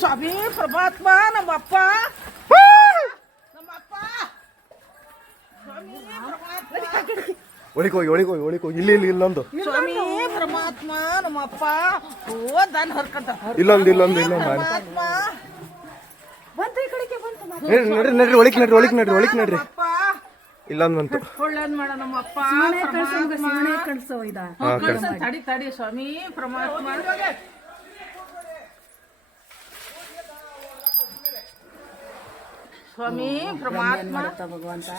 ಸ್ವಾಮಿ ಪ್ರಭಾತ್ಮ ನಮ್ಮಪ್ಪ ನಮ್ಮಪ್ಪ ಒಳಿಕೋಗಿ ಹೋಗಿ ಒಳಿಕ್ ಹೋಗಿ ಒಳಿಕ್ ಹೋಗಿ. ಇಲ್ಲಿ ಇಲ್ಲಿ ಇಲ್ಲೊಂದು ಸ್ವಾಮಿ ಪರಮಾತ್ಮ ನಮ್ಮಪ್ಪ. ಓ ದನ್ ಹರ್ಕಂತ. ಇಲ್ಲೊಂದು ಇಲ್ಲೊಂದು ಇಲ್ಲೊಂದು. ಪರಮಾತ್ಮ. ನಡ್ರಿ ನಡ್ರಿ ನಡ್ರಿ ಒಳಿಕ್ ನಡ್ರಿ ಒಳಿಕ್ ನಡ್ರಿ ಒಳಿಕ್ ನಡ್ರಿ. ನಮ್ಮಪ್ಪ. ಇಲ್ಲೊಂದು ಬಂತು ಒಳ್ಳೇದ್ ಮಾಡ ನಮ್ಮಪ್ಪ ಕಳ್ಸೋ ಇದ ಹಾ ಕಳ್ಸ. ತಡಿ ತಡಿ ಸ್ವಾಮಿ ಪ್ರಮಾತ್ಮ. ಸ್ವಾಮಿ ಪ್ರಮಾತ್ಮ. ಭಗವಂತ?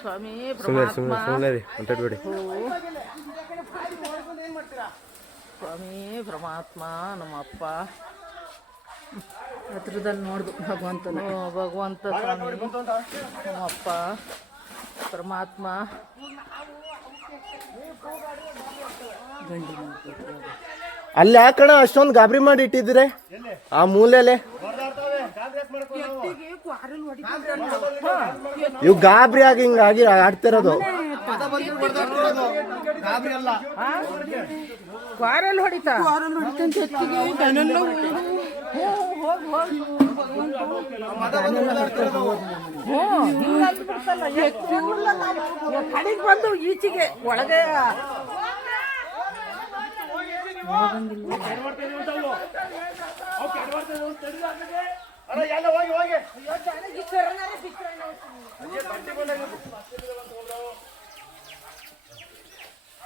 ಸ್ವಾಮಿ ಸುಮ್ಮನೆ ಪರಮಾತ್ಮ. ಸುಮ್ಮನೆ ಸುಮ್ಮನೆ ರೀ ಮಾತಾಡ್ಬೇಡಿ ಸ್ವಾಮಿ ಪರಮಾತ್ಮ ನಮ್ಮಪ್ಪ ಹತ್ರದಲ್ಲಿ ನೋಡ್ದು ಭಗವಂತನ. ಭಗವಂತ ಸ್ವಾಮಿ ನಮ್ಮಪ್ಪ ಪರಮಾತ್ಮ ಅಲ್ಲ ಯಾಕಣ ಅಷ್ಟೊಂದು ಗಾಬರಿ ಮಾಡಿ ಇಟ್ಟಿದ್ರೆ ಆ ಮೂಲೆಲೆ? ಇವ್ ಗಾಬರಿ ಆಗಿ ಹಿಂಗಾಗಿ ಆಡ್ತಿರೋದು. ಕ್ವಾರಲ್ ಹೊಡಿತಾ? ಕೈನೆಲ್ಲ ಕಡೆಗೆ ಬಂದು ಈಚೆಗೆ ಒಳಗೆ.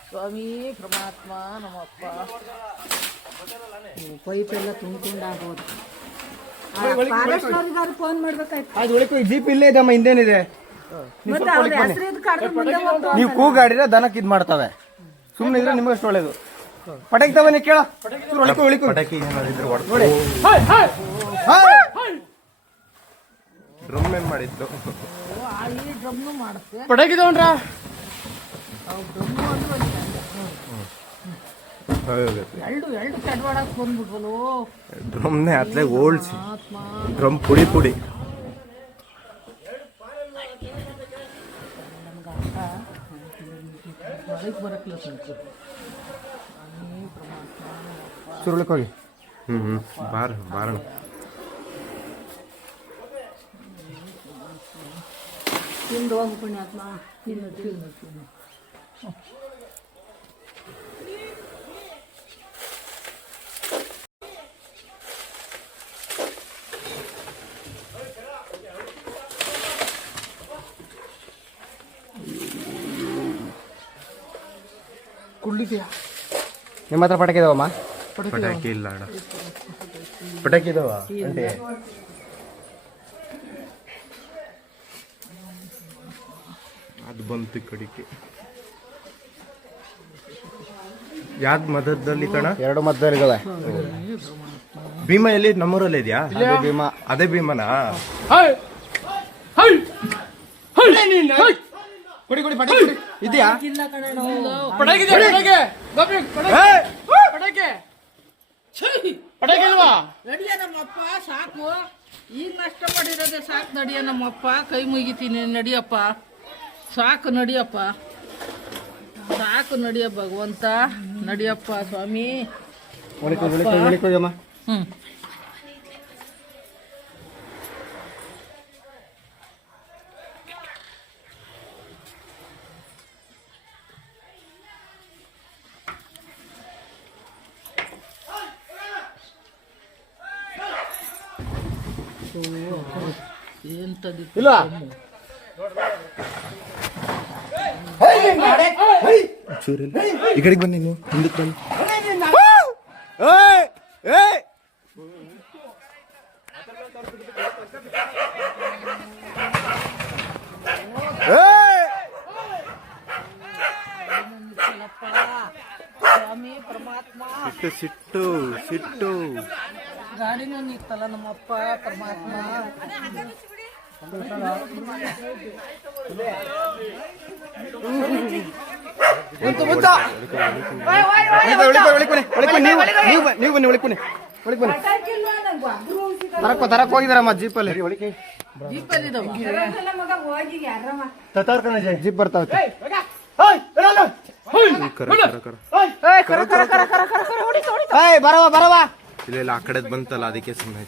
ಸ್ವಾಮಿ ಪರಮಾತ್ಮ ನಮ್ಮಪ್ಪ. ಪೈಪ್ ಎಲ್ಲ ತುಂಬ್ಕೊಂಡಾಗೋದು ಫಾರೆಸ್ಟ್ನವ್ರಿಗಾರು ಫೋನ್ ಮಾಡ್ಬೇಕಾಯ್ತು. ಅದು ಒಳಗೆ ಜೀಪ್ ಇಲ್ಲೇ ಇದೆ ಅಮ್ಮ ಹಿಂದೇನಿದೆ? ಮತ್ತೆ ಅವ್ರ ಹೆಸರು ಇದು ಕಡ್ದು ಮುಂದೆ ಹೋಗ್ತು ನೀವು ಕೂಗಾಡಿದ್ರೆ ದನಕ್ಕೆ ಇದ್ ಮಾಡ್ತವೆ. ಸುಮ್ಮನೆ ಇದ್ರೆ ನಿಮಗೆ ಅಷ್ಟು ಒಳ್ಳೇದು. ಪಟಾಕಿ ತವ ನೀ ಕೇಳ. ಒಳಕು ಒಳಿಕು ಪಟಾಕಿ ನೋಡಿ. ಡ್ರಮ್ ಏನ್ ಮಾಡಿದ್ದು? ಆ ಈ ಡ್ರಮ್ನು ಮಾಡುತ್ತೆ. ಪಟಾಕಿ ತಗೊಂಡ್ರ? ಡ್ರಮ್ನೇ ಅತ್ಲೆ ಓಲ್ಸಿ. ಆತ್ಮ ಡ್ರಮ್ ಪುಡಿ ಪುಡಿ. ಅದಕ್ಕೆ ಬರಕ್ಲ ಸಂಚು ಸುರುಳಕ್ ಹೋಗಿ ಹ್ಮ್ ಹ್ಮ್. ಬಾರ ಬಾರಣ ತಿಂದು ಹೋಗ್ಬಿಟ್ಟು ಆತ್ಮ ತಿನ್ನು ತಿನ್ನು ತಿನ್ನು. ಕುಳ್ಳಿದ್ಯಾ? ನಿಮ್ಮ ಹತ್ರ ಪಟಾಕಿ ಇದಾವಮ್ಮ? ಪಟಾಕಿ ಇಲ್ಲ ಅಣ್ಣ. ಪಟಾಕಿ ಇದಾವ? ಅಂಟೆ ಅದು ಬಂತು ಕಡಿಕೆ ಯಾವ್ದು ಮದದಲ್ಲಿ ಕಣ? ಎರಡು ಮದ್ದಲ್ಲಿ ಭೀಮ ಭೀಮಾ ಎಲ್ಲಿ? ನಮ್ಮೂರಲ್ಲಿ ಇದೆಯಾ? ಭೀಮಾ. ಅದೇ ಭೀಮನಾ? ಕೊಡಿ ಕೊಡಿ ಪಟಾಕಿ ಕೊಡಿ. ಇದೆಯಾ ಇಲ್ಲ ಕಣ ನಡಿಯ ನಮ್ಮಪ್ಪ ಸಾಕು. ಈಗ ನಷ್ಟ ಮಾಡಿರೋದೆ ಸಾಕು ನಡಿಯ ನಮ್ಮಪ್ಪ. ಕೈ ಮುಗಿತೀನಿ ನಡಿಯಪ್ಪ. ಸಾಕು ನಡಿಯಪ್ಪ. ಸಾಕು ನಡಿಯ ಭಗವಂತ. ನಡಿಯಪ್ಪ ಸ್ವಾಮಿ. ಒಳಿಕೊ ಒಳಿಕೊ ಒಳಿಕೊ ಅಮ್ಮ ಹ್ಮ್. ಎಂತದಿ ಇಲ್ಲ ಚೂರಿಲ್ಲ ಈ ಕಡೆಗೆ ಬನ್ನಿ ನೀವು ಹಿಂದಕ್ಕೆ ಬನ್ನಿ ಏಯ್! ಏಯ್! ಏಯ್! ಸ್ವಾಮಿ ಪರಮಾತ್ಮ ಸಿಟ್ಟು ಸಿಟ್ಟು ಸಿಟ್ಟು ಗಾಡಿನೂ ನಿತ್ತಲ್ಲ ನಮ್ಮಪ್ಪ ಪರಮಾತ್ಮ. ನೀವು ನೀವು ಬನ್ನಿ, ನೀವು ಬನ್ನಿ ಒಳಿಕ್ ಬನ್ನಿ ಒಳಿಕ್ ಬನ್ನಿ ತರಕ್ ತರಕ್ ಹೋಗಿದಾರಮ್ಮ ಜೀಪಲ್ಲಿ. ಒಳಕ್ಕೆ ಮಗ ಹೋಗಿ. ಯಾರಮ್ಮ ತತಾರ್ಕಣ ಜೀಪ್ ಬರ್ತಾವೆ ಕರ ಕರ ಕರ ಬರವ ಬರವ. ಇಲ್ಲ ಇಲ್ಲ ಆ ಕಡೆದ್ ಬಂತಲ್ಲ ಅದಕ್ಕೆ ಸುಮ್ಮನೆ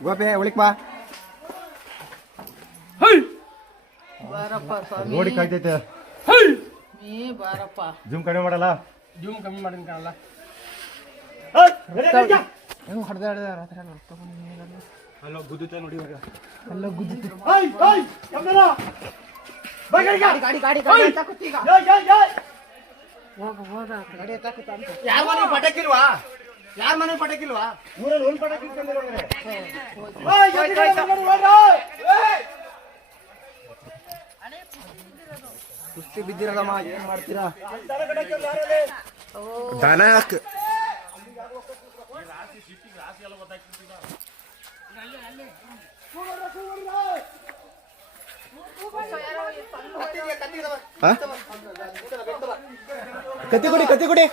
ಗೋಪಿ ಉಳಿಕ್ ಬಾ ನೋಡಿ ಕಾಯ್ತೈತೆ ಜೂಮ್ ಕಡಿಮೆ ಮಾಡಲ್ಲ ಜೂಮ್ ಕಮ್ಮಿ ಮಾಡಿನ ಕಾಣಲ್ಲ ಅಲ್ಲ ಗುದ್ದುತ್ತೆ ನೋಡಿ ಇವಾಗ ಗಾಡಿ ಗಾಡಿ ಗಾಡಿ ತಕ್ಕುತ್ತೀಗ ಯಾರ ಮನೆ ಪಟಾಕಿಲ್ವಾ ಮನೆ ಪಟಕಿಲ್ವಾ ಊರಲ್ಲಿ ಪಟಾಕಿ ಕುಸ್ತಿ ಬಿದ್ದಿರಲ್ಲಮ್ಮ ಏನ್ ಮಾಡ್ತೀರಾ ದನ ಕತ್ತಿ ಕೊಡಿ ಕತ್ತಿ ಕೊಡಿ